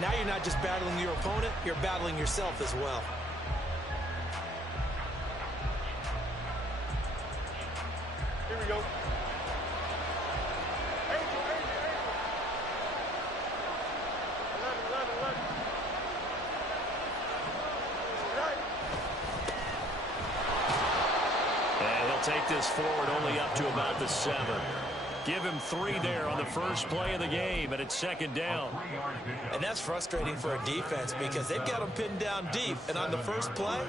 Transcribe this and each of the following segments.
Now you're not just battling your opponent, you're battling yourself as well. Here we go. Take this forward only up to about the 7. Give him 3 there on the first play of the game, and it's second down. And that's frustrating for a defense because they've got them pinned down deep, and on the first play,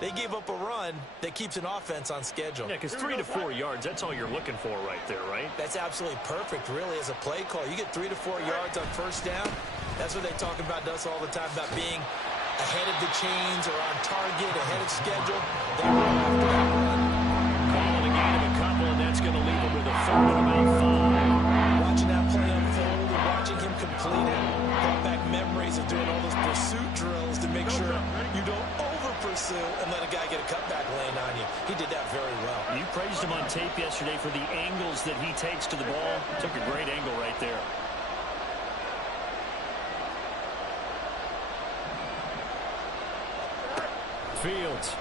they gave up a run that keeps an offense on schedule. Yeah, because 3 to 4 yards, that's all you're looking for right there, right? That's absolutely perfect, really, as a play call. You get 3 to 4 yards on first down. That's what they talk about us all the time, about being ahead of the chains or on target, ahead of schedule. They run after that run. Calling a gain of a couple, and that's going to leave him with a third and about 5. Watching that play unfold and watching him complete it brought back memories of doing all those pursuit drills to make sure you don't over-pursue and let a guy get a cutback lane on you. He did that very well. You praised him on tape yesterday for the angles that he takes to the ball. Took a great angle right there. Fields.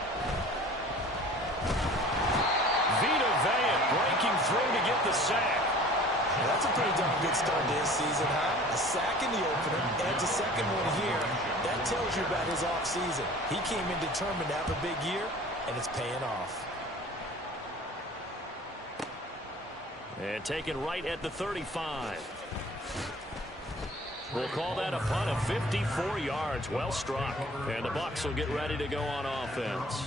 Breaking through to get the sack. Well, that's a pretty darn good start to his season, huh? A sack in the opener, adds a second one here. That tells you about his offseason. He came in determined to have a big year, and it's paying off. And taken right at the 35. We'll call that a punt of 54 yards. Well struck. And the Bucs will get ready to go on offense.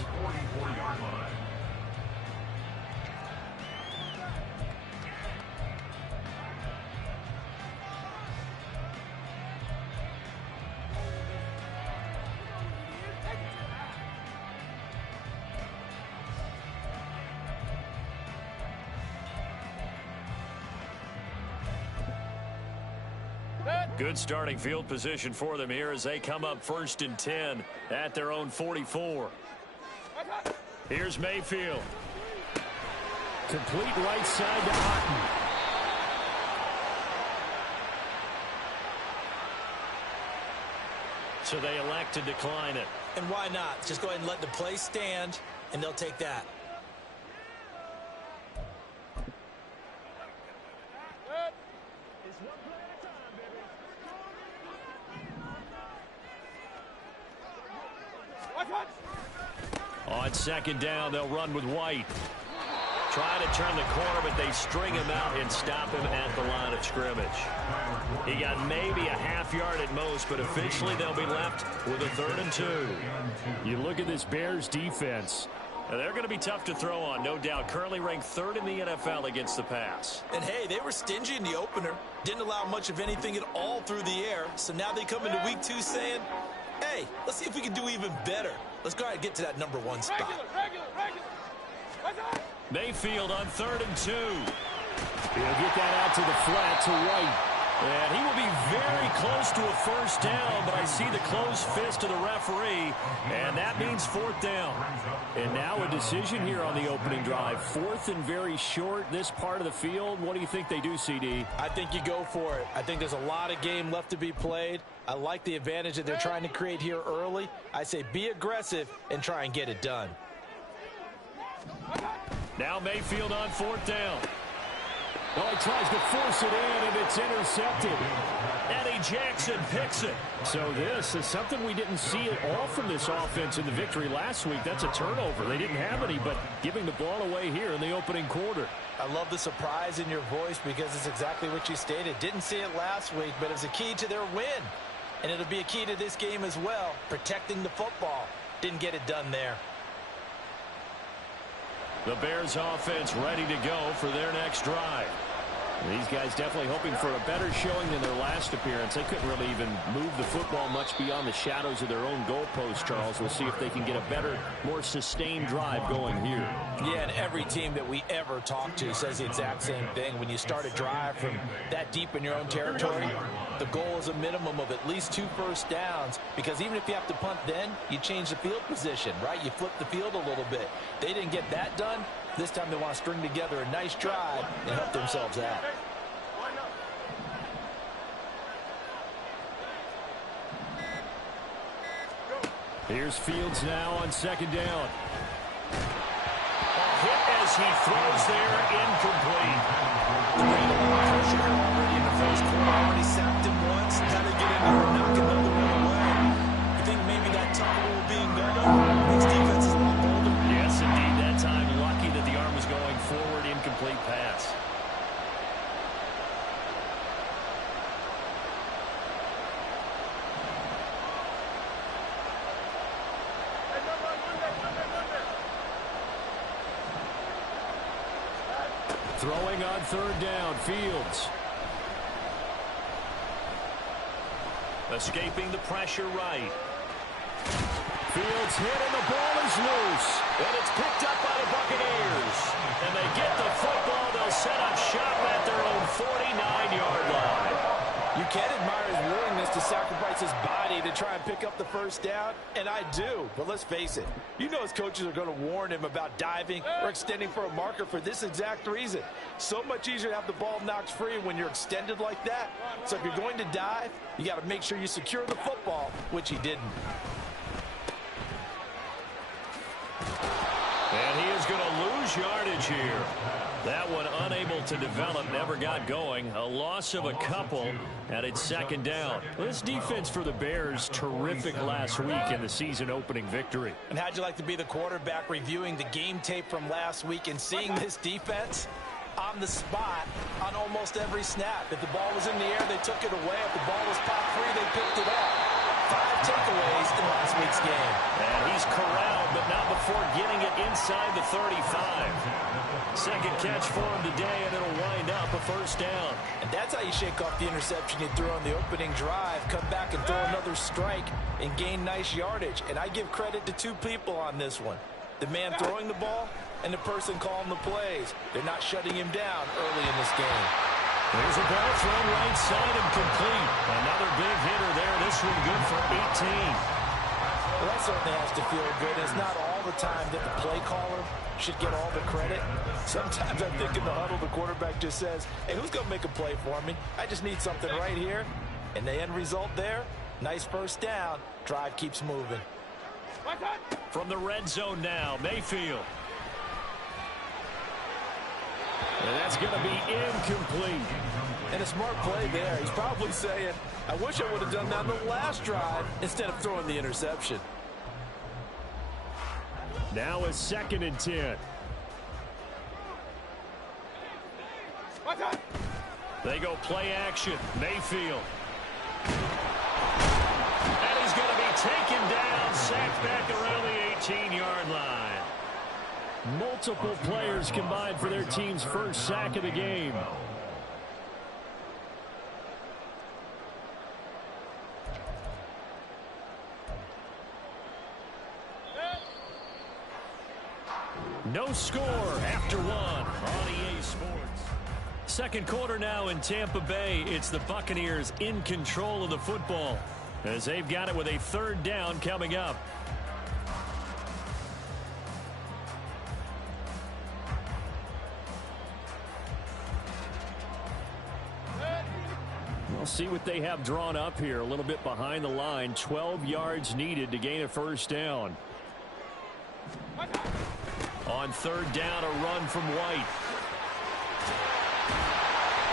Good starting field position for them here as they come up 1st and 10 at their own 44. Here's Mayfield. Complete right side to Otten. So they elect to decline it. And why not? Just go ahead and let the play stand, and they'll take that. On second down, they'll run with White. Try to turn the corner, but they string him out and stop him at the line of scrimmage. He got maybe a half yard at most, but officially they'll be left with a 3rd and 2. You look at this Bears defense. Now, they're going to be tough to throw on, no doubt. Currently ranked 3rd in the NFL against the pass. And, hey, they were stingy in the opener. Didn't allow much of anything at all through the air. So now they come into week 2 saying, hey, let's see if we can do even better. Let's go ahead and get to that number 1 spot. Mayfield on 3rd and 2. He'll get that out to the flat to White. And he will be very close to a first down, but I see the closed fist of the referee, and that means 4th down. And now a decision here on the opening drive. 4th and very short, this part of the field. What do you think they do, CD? I think you go for it. I think there's a lot of game left to be played. I like the advantage that they're trying to create here early. I say be aggressive and try and get it done. Now Mayfield on 4th down. Well, he tries to force it in, and it's intercepted. Eddie Jackson picks it. So this is something we didn't see at all from this offense in the victory last week. That's a turnover. They didn't have any, but giving the ball away here in the opening quarter. I love the surprise in your voice because it's exactly what you stated. Didn't see it last week, but it was a key to their win. And it'll be a key to this game as well, protecting the football. Didn't get it done there. The Bears offense ready to go for their next drive. These guys definitely hoping for a better showing than their last appearance. They couldn't really even move the football much beyond the shadows of their own goalpost, Charles. We'll see if they can get a better, more sustained drive going here. Yeah, and every team that we ever talk to says the exact same thing. When you start a drive from that deep in your own territory, the goal is a minimum of at least 2 first downs, because even if you have to punt then, you change the field position, right? You flip the field a little bit. They didn't get that done. This time they want to string together a nice drive and help themselves out. Here's Fields now on second down. Hit as he throws there, incomplete. Great pressure already in the first quarter. Already sacked him once. Got to get in there and knock another one away. I think maybe that tunnel rule being better makes defenses a lot bolder. Yes, indeed. That time, lucky that the arm was going forward, incomplete pass. Throwing on third down, Fields. Escaping the pressure right. Fields hit and the ball is loose. And it's picked up by the Buccaneers. And they get the football. They'll set up shop at their own 49-yard line. You can admire his willingness to sacrifice his body to try and pick up the first down, and I do. But let's face it, you know his coaches are going to warn him about diving or extending for a marker for this exact reason. So much easier to have the ball knocked free when you're extended like that. So if you're going to dive, you got to make sure you secure the football, which he didn't. And he is going to lose yardage here. That one unable to develop, never got going. A loss of a couple, and it's second down. This defense for the Bears, terrific last week in the season opening victory. And how'd you like to be the quarterback reviewing the game tape from last week and seeing this defense on the spot on almost every snap? If the ball was in the air, they took it away. If the ball was popped free, they picked it up. 5 takeaways in last week's game. And he's corralled, but not before getting it inside the 35. Second catch for him today, and it'll wind up a first down. And that's how you shake off the interception you threw on the opening drive. Come back and throw another strike and gain nice yardage. And I give credit to 2 people on this one. The man throwing the ball and the person calling the plays. They're not shutting him down early in this game. There's a ball thrown right side and complete. Another big hitter there. This one good for 18. Well, that certainly has to feel good. It's not all the time that the play caller should get all the credit. Sometimes I think in the huddle, the quarterback just says, hey, who's going to make a play for me? I just need something right here. And the end result there, nice first down. Drive keeps moving. From the red zone now, Mayfield. And that's going to be incomplete. And a smart play there. He's probably saying, I wish I would have done that on the last drive instead of throwing the interception. Now a 2nd and 10. They go play action. Mayfield. And he's going to be taken down, sacked back around the 18-yard line. Multiple players combined for their team's first sack of the game. No score after 1 on EA Sports. Second quarter now in Tampa Bay. It's the Buccaneers in control of the football as they've got it with a third down coming up. We'll see what they have drawn up here. A little bit behind the line. 12 yards needed to gain a first down. On third down, a run from White.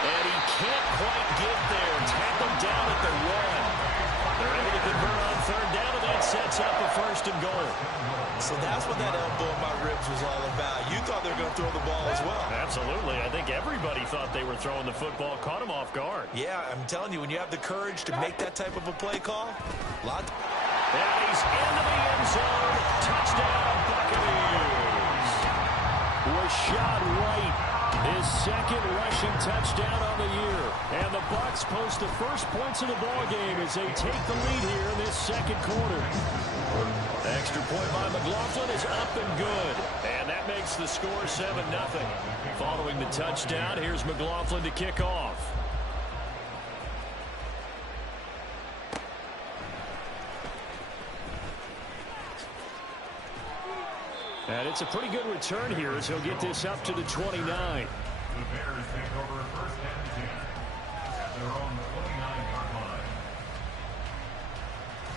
And he can't quite get there. Tackled down at the 1. They're able to convert on third down, and that sets up a first and goal. So that's what that elbow in my ribs was all about. You thought they were going to throw the ball as well. Absolutely. I think everybody thought they were throwing the football. Caught him off guard. Yeah, I'm telling you, when you have the courage to make that type of a play call, And he's into the end zone. Touchdown, Buccaneers. Rashad White, his second rushing touchdown on the year. And the Bucs post the first points of the ball game as they take the lead here in this second quarter. Extra point by McLaughlin is up and good. And that makes the score 7-0. Following the touchdown, here's McLaughlin to kick off. And it's a pretty good return here as he'll get this up to the 29. The Bears take over first and 10 at their own 29-yard line.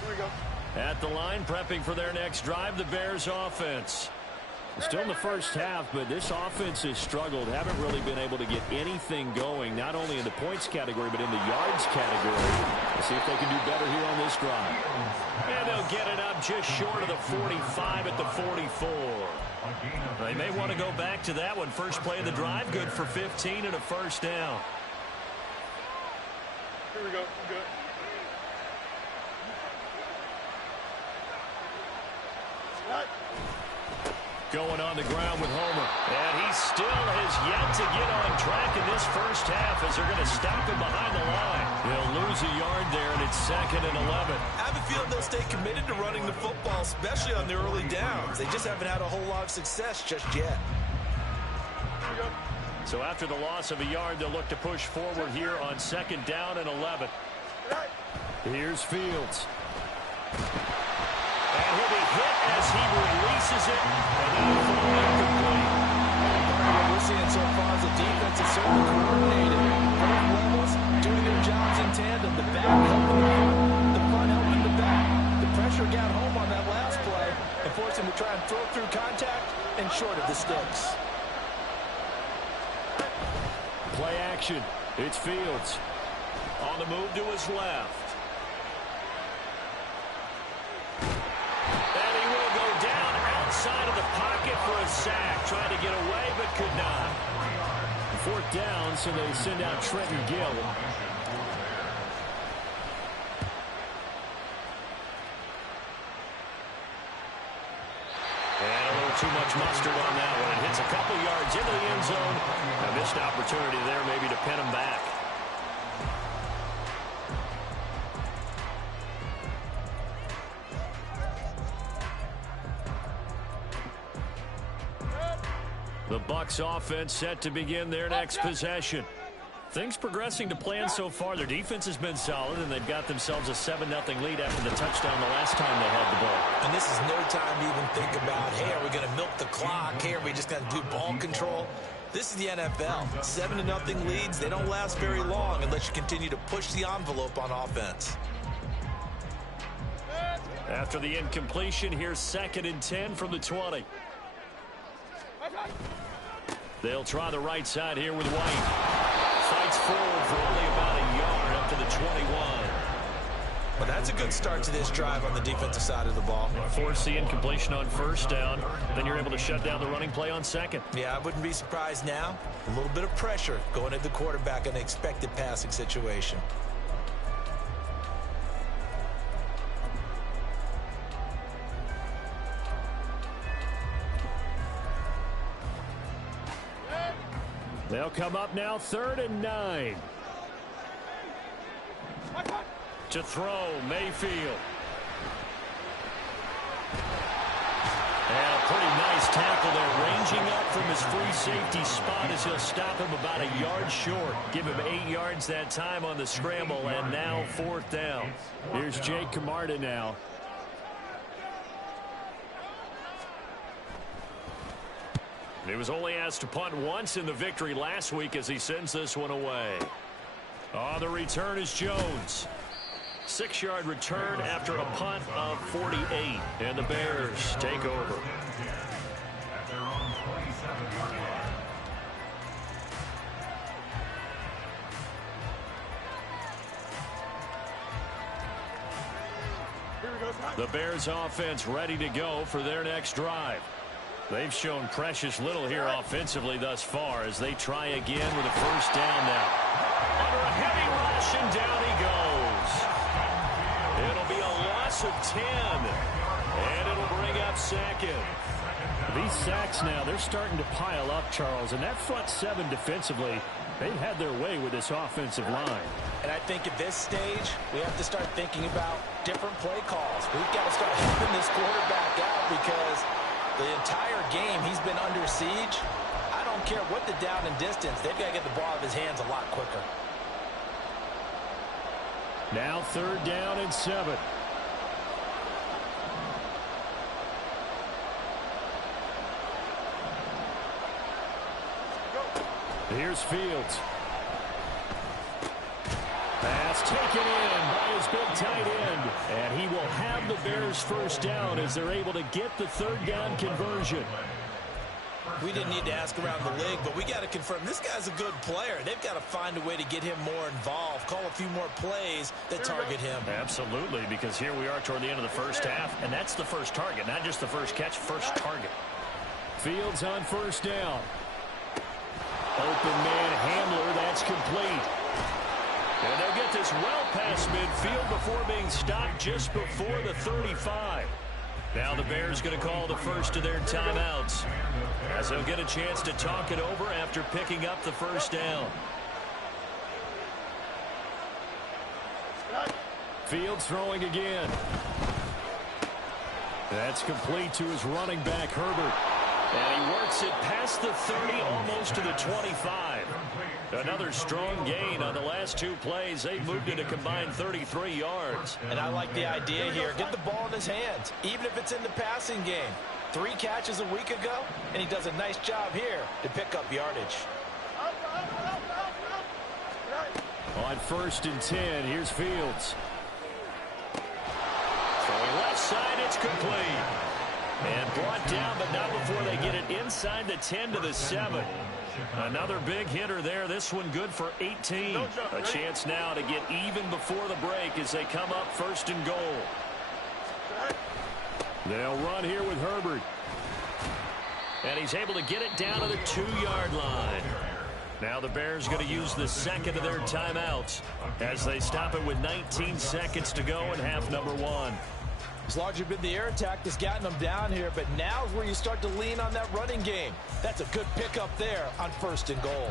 Here we go. At the line, prepping for their next drive, the Bears offense. Still in the first half, but this offense has struggled. Haven't really been able to get anything going, not only in the points category, but in the yards category. Let's see if they can do better here on this drive. And they'll get it up just short of the 45 at the 44. They may want to go back to that one. First play of the drive, good for 15 and a first down. Here we go. Good. Going on the ground with Homer. And he still has yet to get on track in this first half as they're going to stop him behind the line. They'll lose a yard there, and it's 2nd and 11. I have a feeling they'll stay committed to running the football, especially on the early downs. They just haven't had a whole lot of success just yet. So after the loss of a yard, they'll look to push forward here on 2nd down and 11. Here's Fields. And he'll be hit as he releases it. And that'll fall incomplete. What we're seeing so far is the defense is certainly coordinated. Both levels doing their jobs in tandem. The back helping the front helping the back. The pressure got home on that last play and forced him to try and throw through contact and short of the sticks. Play action. It's Fields. On the move to his left. And he will go down outside of the pocket for a sack. Trying to get away, but could not. 4th down, so they send out Trenton Gill. And a little too much mustard on that one. It hits a couple yards into the end zone. A missed opportunity there maybe to pin him back. The Bucs offense set to begin their next possession. Things progressing to plan so far. Their defense has been solid, and they've got themselves a 7-0 lead after the touchdown the last time they had the ball. And this is no time to even think about, hey, are we going to milk the clock? Hey, are we just going to do ball control? This is the NFL. 7-0 leads, they don't last very long unless you continue to push the envelope on offense. After the incompletion, here's 2nd and 10 from the 20. They'll try the right side here with White. Fights forward for only about a yard up to the 21. Well, that's a good start to this drive on the defensive side of the ball. Force the incompletion on 1st down. Then you're able to shut down the running play on 2nd. Yeah, I wouldn't be surprised now. A little bit of pressure going at the quarterback in an expected passing situation. They'll come up now 3rd and 9. To throw, Mayfield. And a pretty nice tackle there, ranging up from his free safety spot as he'll stop him about a yard short. Give him 8 yards that time on the scramble, and now 4th down. Here's Jake Camarda now. He was only asked to punt once in the victory last week as he sends this one away. On the return is Jones. 6-yard return after a punt of 48. And the Bears take over. The Bears offense ready to go for their next drive. They've shown precious little here offensively thus far as they try again with a 1st down now. Under a heavy rush, and down he goes. It'll be a loss of 10, and it'll bring up 2nd. These sacks now, they're starting to pile up, Charles, and that front 7 defensively, they've had their way with this offensive line. And I think at this stage, we have to start thinking about different play calls. We've got to start helping this quarterback out because the entire game he's been under siege. I don't care what the down and distance. They've got to get the ball out of his hands a lot quicker. Now 3rd down and 7. Here's Fields. Pass taken in by his big tight end. And he will have the Bears first down as they're able to get the third down conversion. We didn't need to ask around the league, but we got to confirm this guy's a good player. They've got to find a way to get him more involved, call a few more plays that target him. Absolutely, because here we are toward the end of the first half, and that's the first target, not just the first catch, first target. Fields on first down. Open man Hamler, that's complete. And they'll get this well past midfield before being stopped just before the 35. Now the Bears going to call the first of their timeouts, as they'll get a chance to talk it over after picking up the first down. Fields throwing again. That's complete to his running back, Herbert. And he works it past the 30, almost to the 25. Another strong gain on the last two plays. They've moved it a combined 33 yards. And I like the idea here. Get the ball in his hands, even if it's in the passing game. 3 catches a week ago, and he does a nice job here to pick up yardage. On first and 10, here's Fields. Throwing left side, it's complete. And brought down, but not before they get it inside the 10 to the 7. Another big hitter there. This one good for 18. A chance now to get even before the break as they come up first and goal. They'll run here with Herbert. And he's able to get it down to the 2-yard line. Now the Bears going to use the second of their timeouts as they stop it with 19 seconds to go in half number 1. It's largely been the air attack that's gotten them down here, but now's where you start to lean on that running game. That's a good pickup there on first and goal.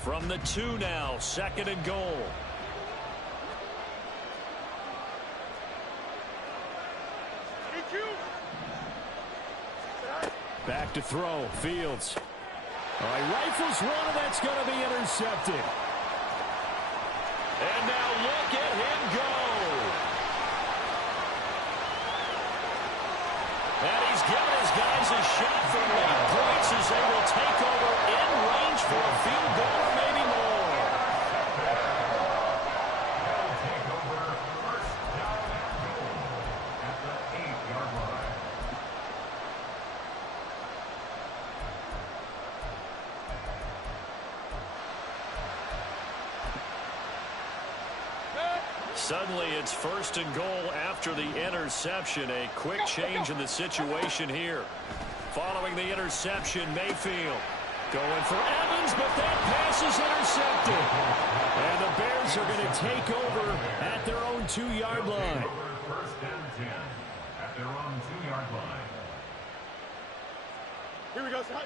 From the 2 now, second and goal. Back to throw, Fields. All right, rifles one, and that's going to be intercepted. And now look at him go. And he's given his guys a shot for late points as they will take over in range for a field goal or maybe more. Suddenly it's first and goal after the interception. A quick change in the situation here. Following the interception, Mayfield going for Evans, but that pass is intercepted. And the Bears are going to take over at their own 2-yard line. First and 10 at their own 2-yard line. Here we go, son.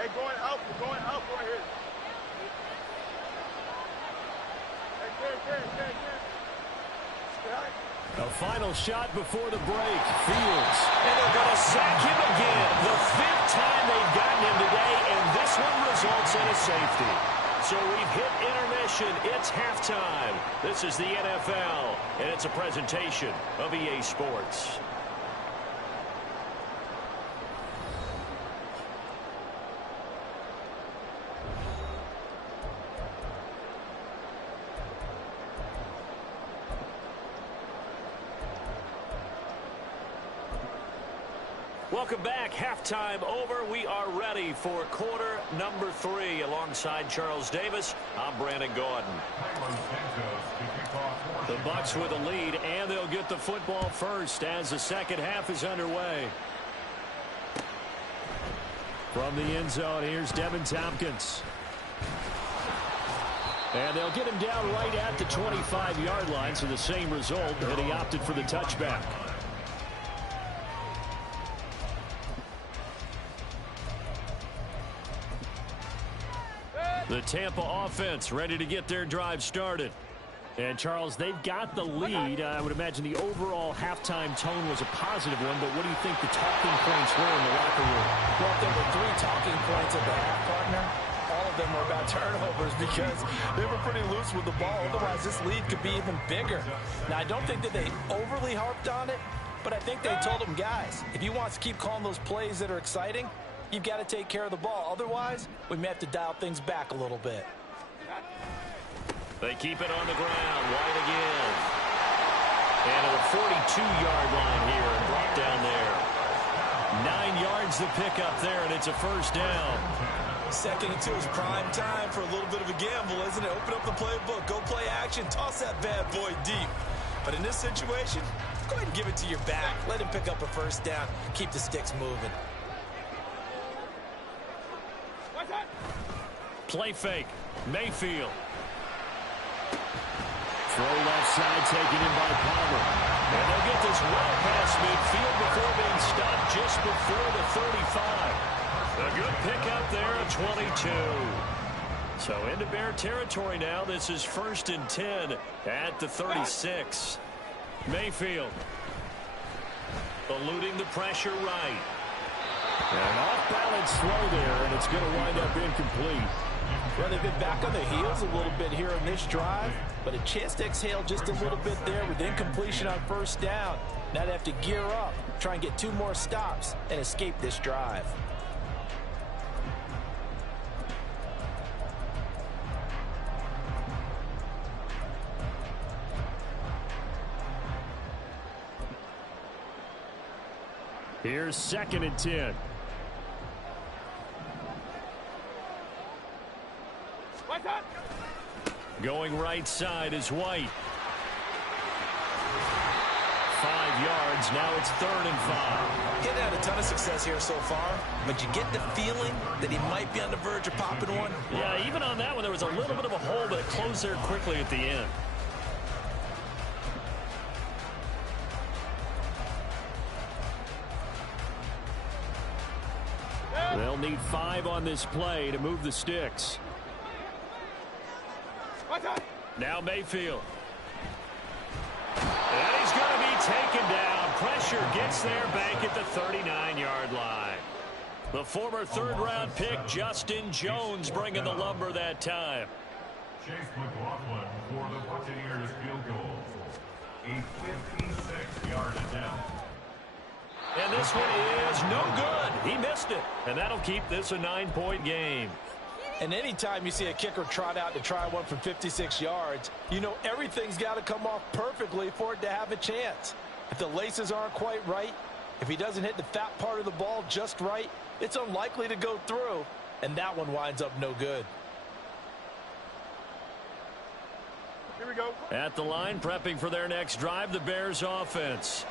Hey, going out. We're going out right here. A final shot before the break. Fields. And they're going to sack him again. The 5th time they've gotten him today, and this one results in a safety. So we've hit intermission. It's halftime. This is the NFL, and it's a presentation of EA Sports. Welcome back. Halftime over. We are ready for quarter number 3. Alongside Charles Davis, I'm Brandon Gordon. The Bucs with a lead, and they'll get the football first as the second half is underway. From the end zone, here's Devin Tompkins. And they'll get him down right at the 25-yard line, so the same result, and he opted for the touchback. The Tampa offense ready to get their drive started. And, Charles, they've got the lead. I would imagine the overall halftime tone was a positive one, but what do you think the talking points were in the locker room? Well, if there were 3 talking points at the half, partner, all of them were about turnovers because they were pretty loose with the ball. Otherwise, this lead could be even bigger. Now, I don't think that they overly harped on it, But I think they told him, guys, if he wants to keep calling those plays that are exciting, you've got to take care of the ball. Otherwise, we may have to dial things back a little bit. They keep it on the ground. White again. And at the 42-yard line here and brought down there. 9 yards to pick up there, and it's a first down. Second and 2 is prime time for a little bit of a gamble, isn't it? Open up the playbook, go play action, toss that bad boy deep. But in this situation, go ahead and give it to your back. Let him pick up a first down. Keep the sticks moving. Play fake. Mayfield. Throw left side taken in by Palmer. And they'll get this well past midfield before being stopped just before the 35. A good pickup there at 22. So into Bear territory now. This is 1st and 10 at the 36. Mayfield. Eluding the pressure right. An off-balance throw there, and it's going to wind up incomplete. Well, they've been back on their heels a little bit here in this drive, but a chance to exhale just a little bit there with incompletion on first down. Now they have to gear up, try and get 2 more stops, and escape this drive. Here's 2nd and 10. Going right side is White. 5 yards. Now it's 3rd and 5. Getting had a ton of success here so far, but you get the feeling that he might be on the verge of popping one. Yeah, even on that one, there was a little bit of a hole, but it closed there quickly at the end. They'll need 5 on this play to move the sticks. Now Mayfield. And he's going to be taken down. Pressure gets there back at the 39-yard line. The former 3rd-round pick, Justin Jones, bringing the lumber that time. Chase McLaughlin for the Buccaneers field goal. A 56-yard attempt. And this one is no good. He missed it. And that'll keep this a 9-point game. And anytime you see a kicker trot out to try one from 56 yards, you know everything's got to come off perfectly for it to have a chance. If the laces aren't quite right, if he doesn't hit the fat part of the ball just right, it's unlikely to go through, and that one winds up no good. Here we go. At the line, prepping for their next drive, the Bears offense.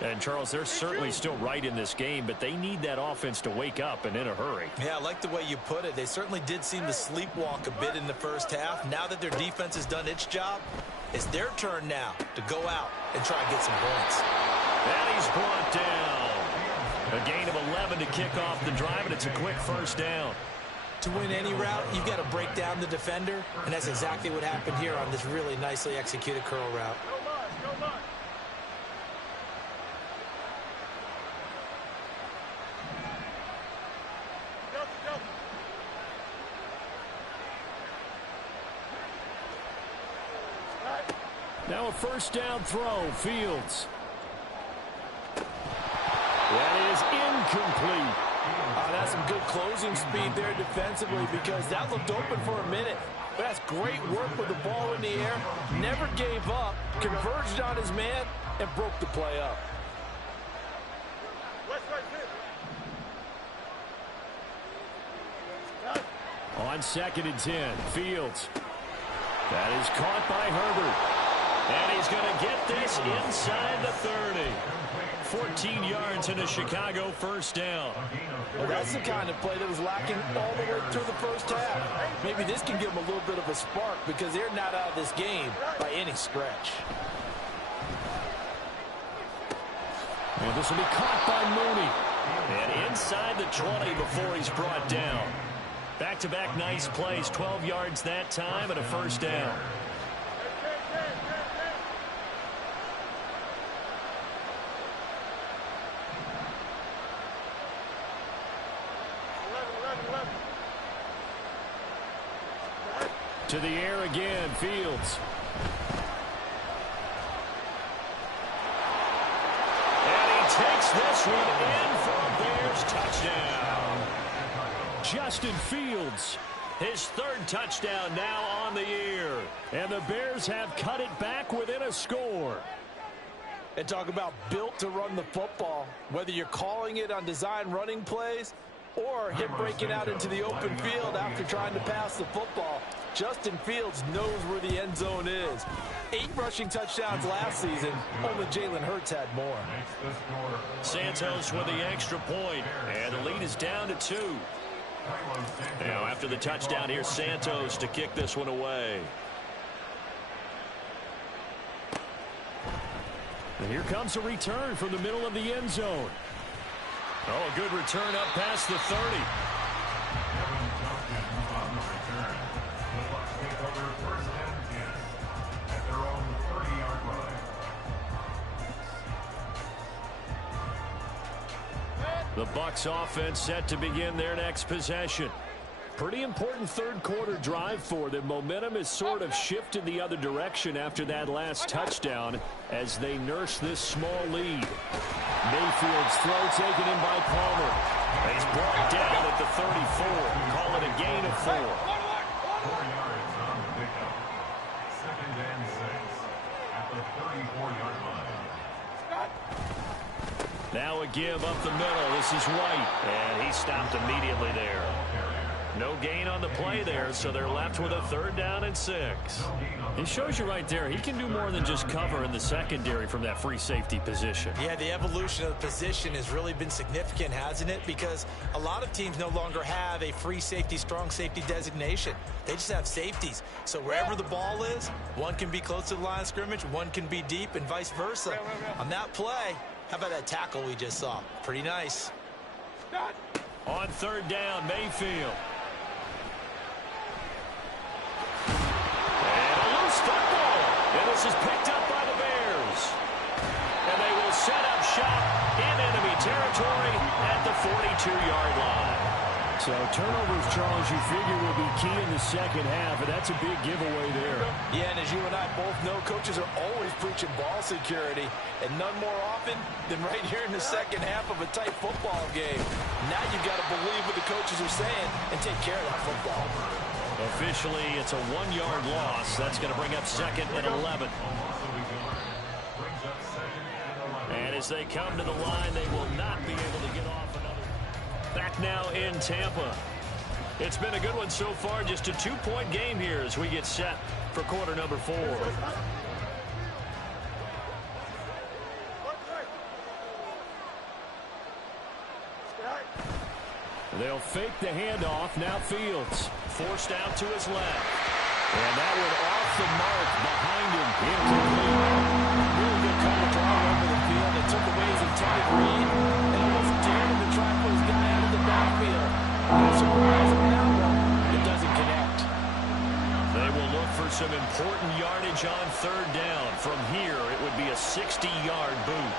And, Charles, they're certainly still right in this game, but they need that offense to wake up and in a hurry. Yeah, I like the way you put it. They certainly did seem to sleepwalk a bit in the first half. Now that their defense has done its job, it's their turn now to go out and try and get some points. And he's brought down. A gain of 11 to kick off the drive, and it's a quick first down. To win any route, you've got to break down the defender, and that's exactly what happened here on this really nicely executed curl route. Go line. Now a first down throw. Fields. That is incomplete. That's some good closing speed there defensively because that looked open for a minute. But that's great work with the ball in the air. Never gave up, converged on his man, and broke the play up. On 2nd and 10, Fields. That is caught by Herbert. And he's going to get this inside the 30. 14 yards and a Chicago first down. Well, that's the kind of play that was lacking all the way through the first half. Maybe this can give them a little bit of a spark because they're not out of this game by any stretch. And this will be caught by Mooney. And inside the 20 before he's brought down. Back-to-back nice plays, 12 yards that time and a first down. To the air again, Fields. takes this one in for a Bears touchdown. Justin Fields. His third touchdown now on the year. And the Bears have cut it back within a score. And talk about built to run the football. Whether you're calling it on design running plays or him breaking out into the open field after trying to pass the football, Justin Fields knows where the end zone is. 8 rushing touchdowns last season. Only Jalen Hurts had more. Santos with the extra point, and the lead is down to 2. Now after the touchdown, here's Santos to kick this one away. And here comes a return from the middle of the end zone. Oh, a good return up past the 30. The Bucs offense set to begin their next possession. Pretty important third quarter drive for them. Momentum has sort of shifted the other direction after that last touchdown as they nurse this small lead. Mayfield's throw taken in by Palmer. He's brought down at the 34. Call it a gain of 4. 4 yards on the pickup. 2nd and 6 at the 34-yard line. Now a give up the middle. This is White. And he stopped immediately there. No gain on the play there, so they're left with a 3rd down and 6. It shows you right there, he can do more than just cover in the secondary from that free safety position. Yeah, the evolution of the position has really been significant, hasn't it? Because a lot of teams no longer have a free safety, strong safety designation. They just have safeties. So wherever the ball is, one can be close to the line of scrimmage, one can be deep, and vice versa. On that play, how about that tackle we just saw? Pretty nice. On 3rd down, Mayfield. Football, and this is picked up by the Bears. And they will set up shop in enemy territory at the 42-yard line. So turnovers, Charles, you figure will be key in the second half, and that's a big giveaway there. Yeah, and as you and I both know, coaches are always preaching ball security, and none more often than right here in the second half of a tight football game. Now you've got to believe what the coaches are saying and take care of that football. Officially, it's a 1-yard loss. That's going to bring up 2nd and 11. And as they come to the line, they will not be able to get off another. Back now in Tampa. It's been a good one so far. Just a 2-point game here as we get set for quarter number 4. They'll fake the handoff. Now Fields. Forced out to his left. And that one off the mark behind him. Incomplete. Really good call to draw over the field. They took away his intended read and almost dared him to try to put his guy out of the backfield. No surprise on that one. It doesn't connect. They will look for some important yardage on 3rd down. From here, it would be a 60-yard boot.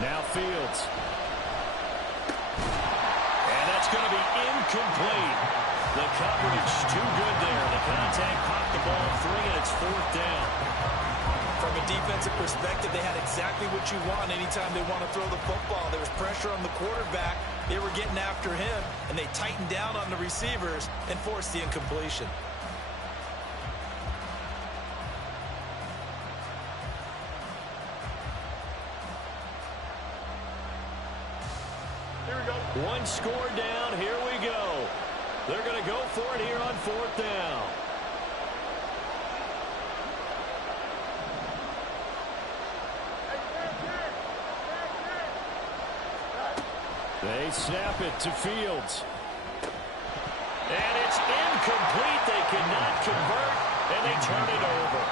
Now Fields. And that's going to be incomplete. The coverage too good there. The contact popped the ball free, and it's 4th down. From a defensive perspective, they had exactly what you want anytime they want to throw the football. There was pressure on the quarterback. They were getting after him, and they tightened down on the receivers and forced the incompletion. One score down. Here we go. They're going to go for it here on 4th down. They snap it to Fields. And it's incomplete. They cannot convert, and they turn it over.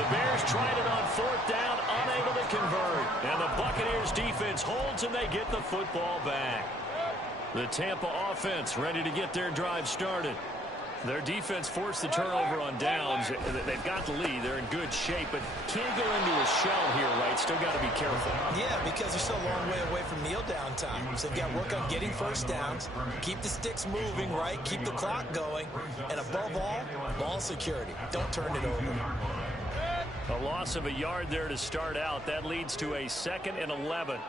The Bears tried it on 4th down, unable to convert. And the Buccaneers defense holds, and they get the football back. The Tampa offense ready to get their drive started. Their defense forced the turnover on downs. They've got the lead. They're in good shape, but can't go into a shell here, right? Still got to be careful. Yeah, because they're still a long way away from kneel down time. So they've got to work on getting first downs, keep the sticks moving, right? Keep the clock going. And above all, ball security. Don't turn it over. A loss of a yard there to start out. That leads to a 2nd and 11.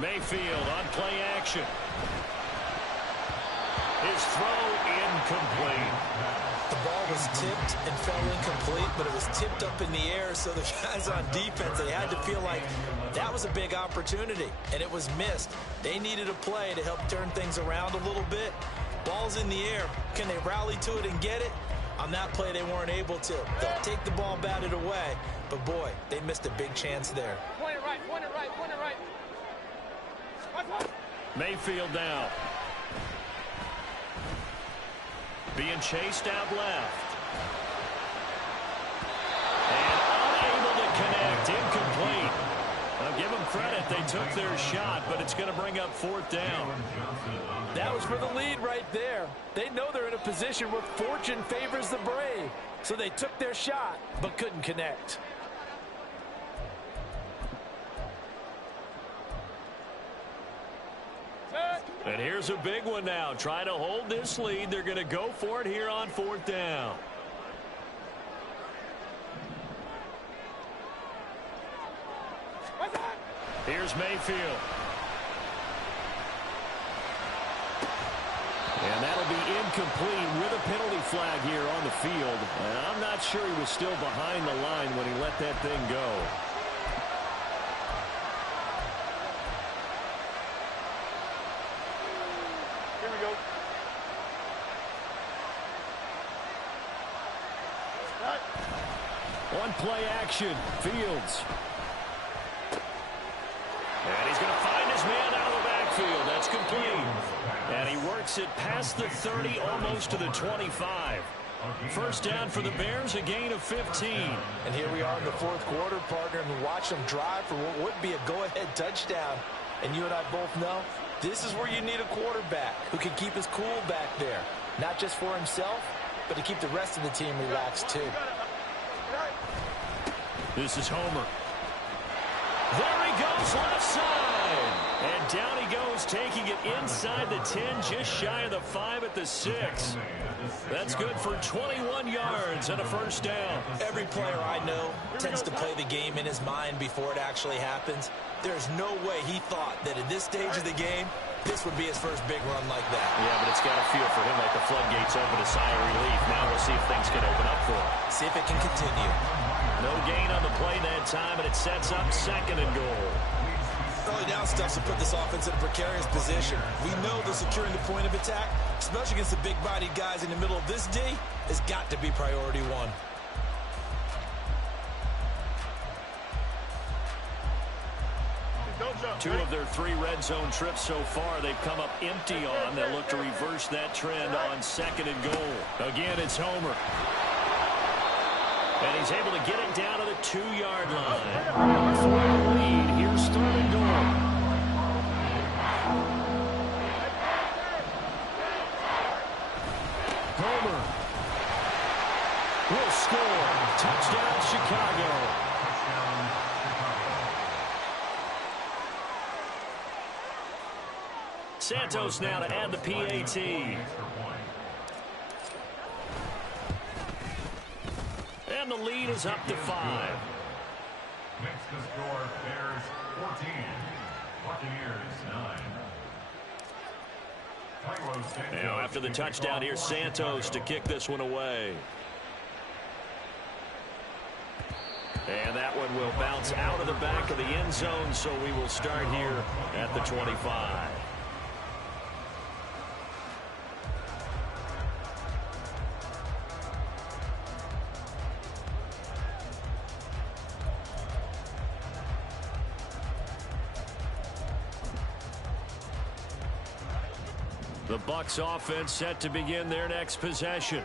Mayfield on play action. His throw incomplete. The ball was tipped and fell incomplete, but it was tipped up in the air, so the guys on defense, they had to feel like that was a big opportunity, and it was missed. They needed a play to help turn things around a little bit. Ball's in the air. Can they rally to it and get it? On that play, they weren't able to. They'll take the ball, batted away, but boy, they missed a big chance there. Point it right, point it right, point it right. Mayfield down. Being chased out left. And unable to connect. Incomplete. I'll give them credit. They took their shot, but it's going to bring up 4th down. That was for the lead right there. They know they're in a position where fortune favors the brave. So they took their shot, but couldn't connect. And here's a big one now. Trying to hold this lead. They're going to go for it here on 4th down. Here's Mayfield. And that'll be incomplete with a penalty flag here on the field. And I'm not sure he was still behind the line when he let that thing go. Here we go. On play action, Fields. And he's going to find his man out of the backfield. That's complete. And he works it past the 30, almost to the 25. First down for the Bears, a gain of 15. And here we are in the 4th quarter, partner, and watch them drive for what would be a go-ahead touchdown. And you and I both know this is where you need a quarterback who can keep his cool back there. Not just for himself, but to keep the rest of the team relaxed too. This is Homer. There he goes, left side. And down he goes, taking it inside the 10, just shy of the 5 at the 6. That's good for 21 yards and a first down. Every player I know tends to play the game in his mind before it actually happens. There's no way he thought that at this stage of the game, this would be his first big run like that. Yeah, but it's got to feel for him like the floodgates open, a sigh of relief. Now we'll see if things can open up for him. See if it can continue. No gain on the play that time, and it sets up 2nd and goal. Early down stuff to put this offense in a precarious position. We know that securing the point of attack, especially against the big-bodied guys in the middle of this D, has got to be priority 1. Two of their 3 red zone trips so far, they've come up empty on. They'll look to reverse that trend on 2nd and goal. Again, it's Homer. And he's able to get it down to the 2-yard line. For the lead, here's 3rd and goal. Homer will score. Touchdown, Chicago. Santos now to add the PAT. And the lead is up to 5. Makes the score Bears 14, Buccaneers 9. Now after the touchdown here, Santos to kick this one away. And that one will bounce out of the back of the end zone, so we will start here at the 25. The Bucs offense set to begin their next possession.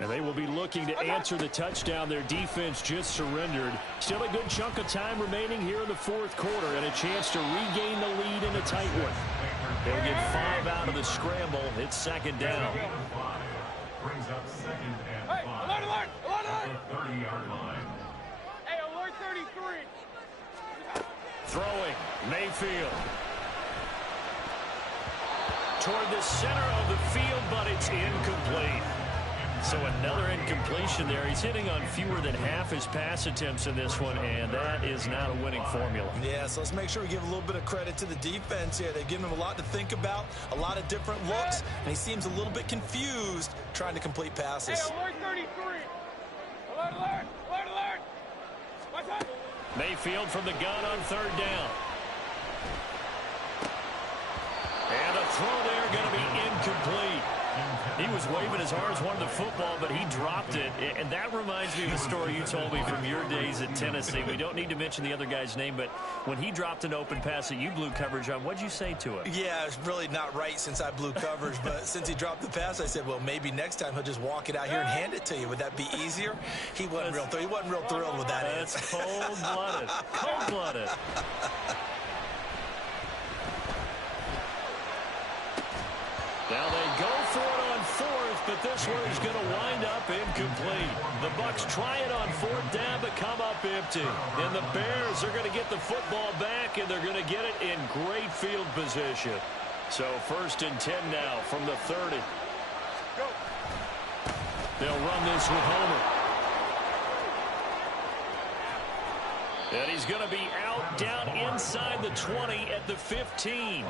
And they will be looking to answer the touchdown their defense just surrendered. Still a good chunk of time remaining here in the fourth quarter and a chance to regain the lead in a tight one. They'll get 5 out of the scramble. It's second down. Brings up second and 5. Alert! The 30-yard line. Hey, alert 33. Throwing, Mayfield. Toward the center of the field, but it's incomplete. So another incompletion there. He's hitting on fewer than half his pass attempts in this one, and that is not a winning formula. Yeah, so let's make sure we give a little bit of credit to the defense here. They've given him a lot to think about, a lot of different looks, and he seems a little bit confused trying to complete passes. Hey, alert 33. Alert, alert, alert, alert. Watch out. Mayfield from the gun on third down. And a throw there going to be incomplete. He was waving as hard as wanted the football, but he dropped it. And that reminds me of the story you told me from your days at Tennessee. We don't need to mention the other guy's name, but when he dropped an open pass that you blew coverage on, what'd you say to him? Yeah, it's really not right since I blew coverage, but since he dropped the pass, I said, well, maybe next time he'll just walk it out here and hand it to you. Would that be easier? He wasn't real thrilled with that. That's cold-blooded. Cold-blooded. Now they go for it on fourth, but this one is going to wind up incomplete. The Bucs try it on fourth down, but come up empty. And the Bears are going to get the football back, and they're going to get it in great field position. So 1st and 10 now from the 30. They'll run this with Homer. And he's going to be out down inside the 20 at the 15.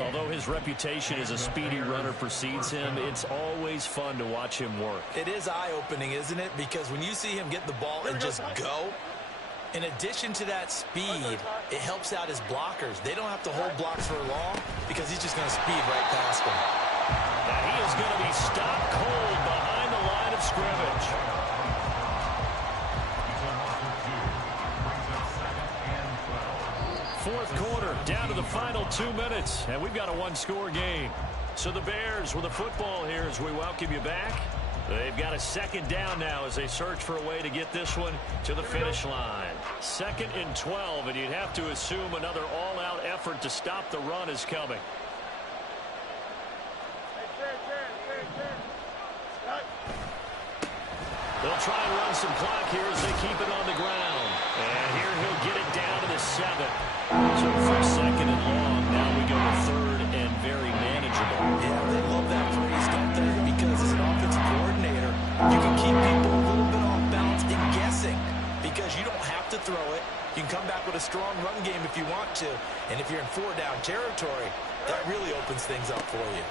Although his reputation as a speedy runner precedes him, it's always fun to watch him work. It is eye-opening, isn't it? Because when you see him get the ball and just go, in addition to that speed, it helps out his blockers. They don't have to hold blocks for long because he's just going to speed right past them. Now he is going to be stopped cold behind the line of scrimmage. Fourth quarter, down to the final 2 minutes, and we've got a one-score game. So the Bears with the football here as we welcome you back. They've got a second down now as they search for a way to get this one to the finish line. 2nd and 12, and you'd have to assume another all-out effort to stop the run is coming. They'll try and run some clock here as they keep it on the ground. And here he'll get it down to the 7. So from 2nd and long, now we go to 3rd and very manageable. Yeah, they love that phrase, don't they? Because as an offensive coordinator, you can keep people a little bit off balance and guessing because you don't have to throw it. You can come back with a strong run game if you want to. And if you're in 4-down territory, that really opens things up for you.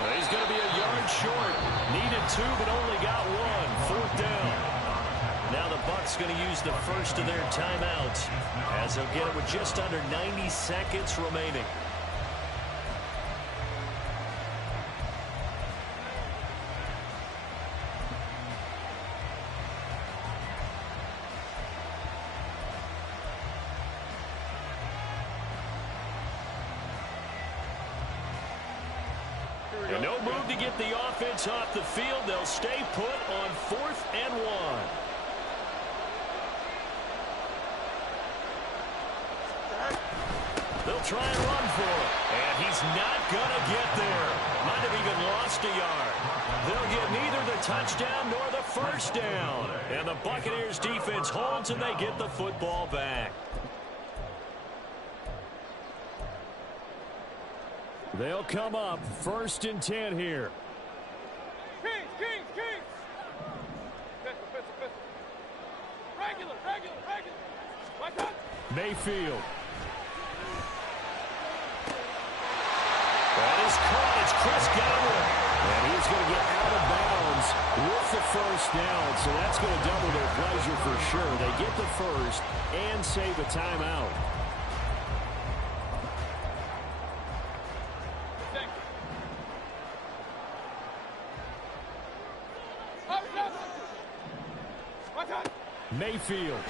Well, he's going to be a yard short. Needed 2, but only got 1. 4th down. Now the Bucs going to use the first of their timeouts as they'll get it with just under 90 seconds remaining. And no move to get the offense off the field. They'll stay put on 4th and 1. They'll try and run for it. And he's not going to get there. Might have even lost a yard. They'll get neither the touchdown nor the first down. And the Buccaneers defense holds and they get the football back. They'll come up 1st and 10 here. Kings. Pistol. Regular. Watch out. Mayfield. That is caught. It's Chris Godwin. And he's going to get out of bounds with the first down. So that's going to double their pleasure for sure. They get the first and save a timeout. Mayfield.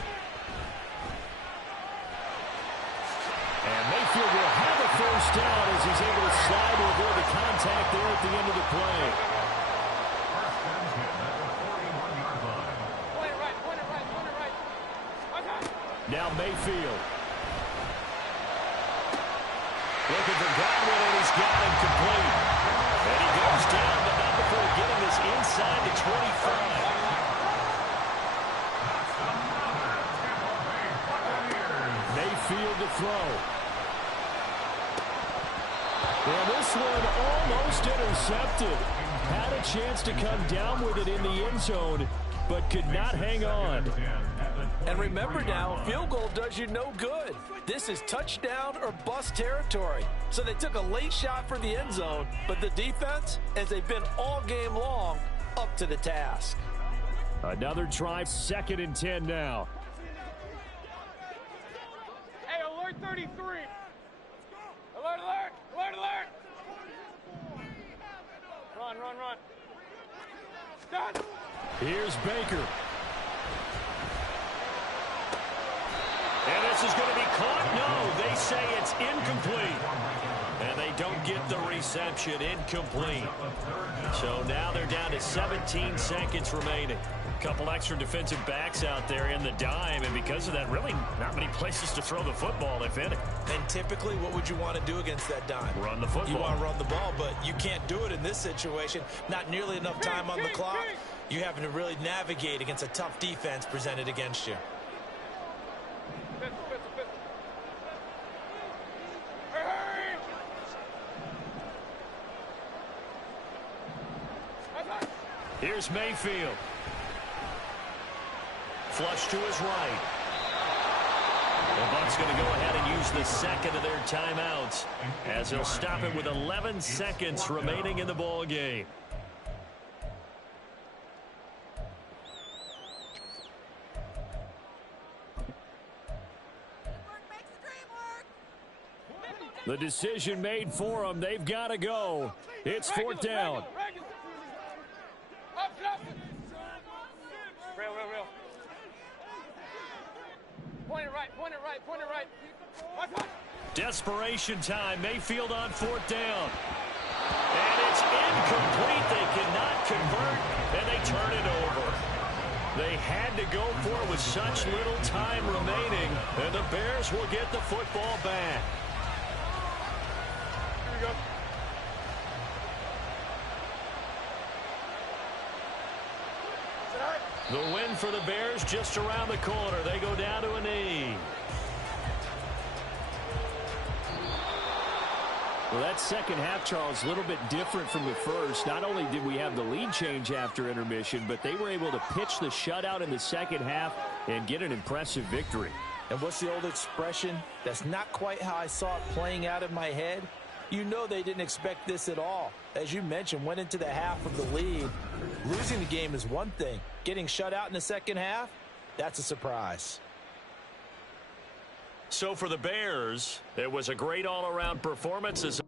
And Mayfield will have a first down as he's able to slide to avoid the contact there at the end of the play. Point it right, point it right, point it right. Okay. Now Mayfield. Looking for Godwin, and he's got him complete. And he goes down, but not before getting this inside the 25. Mayfield to throw. And this one almost intercepted. Had a chance to come down with it in the end zone, but could not hang on. And remember now, field goal does you no good. This is touchdown or bust territory. So they took a late shot for the end zone, but the defense, as they've been all game long, up to the task. Another try, 2nd and 10 now. Hey, alert 33. Alert, alert, alert, alert. Run, run, run. Done. Here's Baker. And this is going to be caught. No, they say it's incomplete. And they don't get the reception. Incomplete. So now they're down to 17 seconds remaining. A couple extra defensive backs out there in the dime, and because of that, really not many places to throw the football, if any. And typically, what would you want to do against that dime? Run the football. You want to run the ball, but you can't do it in this situation. Not nearly enough time on the clock. You're having to really navigate against a tough defense presented against you. Here's Mayfield. Flush to his right. The Bucs going to go ahead and use the second of their timeouts as they'll stop it with 11 seconds remaining in the ball game. The decision made for them. They've got to go. It's 4th down. Real, real, real. Point it right, point it right, point it right. Desperation time. Mayfield on 4th down. And it's incomplete. They cannot convert, and they turn it over. They had to go for it with such little time remaining, and the Bears will get the football back. Here we go. The win for the Bears just around the corner. They go down to a knee. Well, that second half, Charles, a little bit different from the first. Not only did we have the lead change after intermission, but they were able to pitch the shutout in the second half and get an impressive victory. And what's the old expression? That's not quite how I saw it playing out in my head. You know they didn't expect this at all. As you mentioned, went into the half of the lead. Losing the game is one thing. Getting shut out in the second half, that's a surprise. So for the Bears, it was a great all-around performance.